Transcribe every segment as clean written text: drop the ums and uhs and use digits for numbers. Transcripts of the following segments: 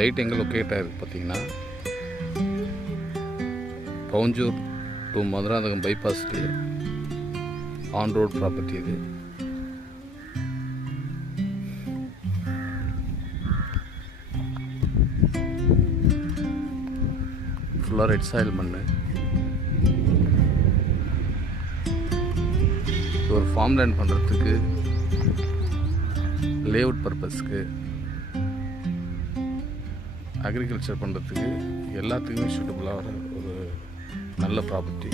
Side எங்கே locate ஆகிருக்கு பார்த்தீங்கன்னா, பவுஞ்சூர் டு மதுராந்தகம் பைபாஸ்க்கு ஆன் ரோட் ப்ராப்பர்ட்டி. இது ஃபுல்லாக ரெட் சாயில் மண். ஒரு ஃபார்ம் லேண்ட் பண்ணுறதுக்கு, லேஅவுட் பர்பஸ்க்கு, அக்ரிகல்ச்சர் பண்ணுறதுக்கு எல்லாத்துக்குமே சூட்டபுளாக ஒரு நல்ல ப்ராப்பர்ட்டி.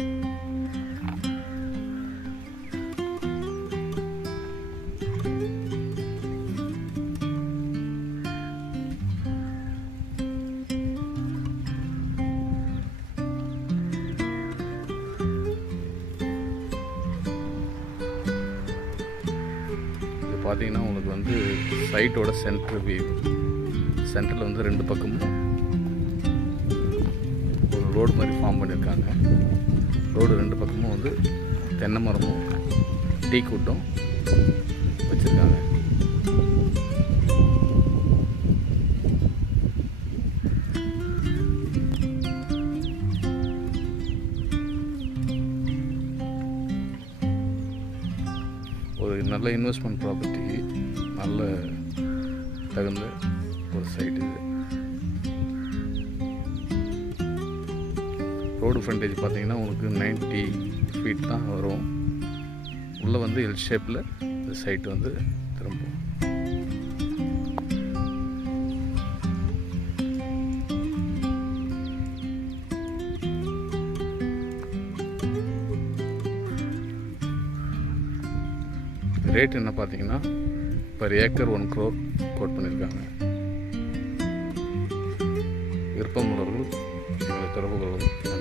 பார்த்தீங்கன்னா உங்களுக்கு வந்து சைட்டோட சென்டர் வியூ. சென்டரில் வந்து 2 பக்கமும் ஒரு ரோடு மாதிரி ஃபார்ம் பண்ணியிருக்காங்க. ரோடு 2 பக்கமும் வந்து தென்னை மரமும் டீ கூட்டும் வச்சுருக்காங்க. ஒரு நல்ல இன்வெஸ்ட்மெண்ட் ப்ராப்பர்ட்டி, நல்ல தகுந்த ஒரு சைட் இது. ரோடு ஃப்ரண்டேஜ் பார்த்தீங்கன்னா உங்களுக்கு 90 ஃபீட் தான் வரும். உள்ளே வந்து எல் ஷேப்பில் இந்த சைட் வந்து திரும்பும். ரேட் என்ன பார்த்தீங்கன்னா, பர் ஏக்கர் 1 crore கோட் பண்ணியிருக்காங்க. விருப்பமுள்ளவர்கள் எங்களை தொடர்பு கொள்ளவும்.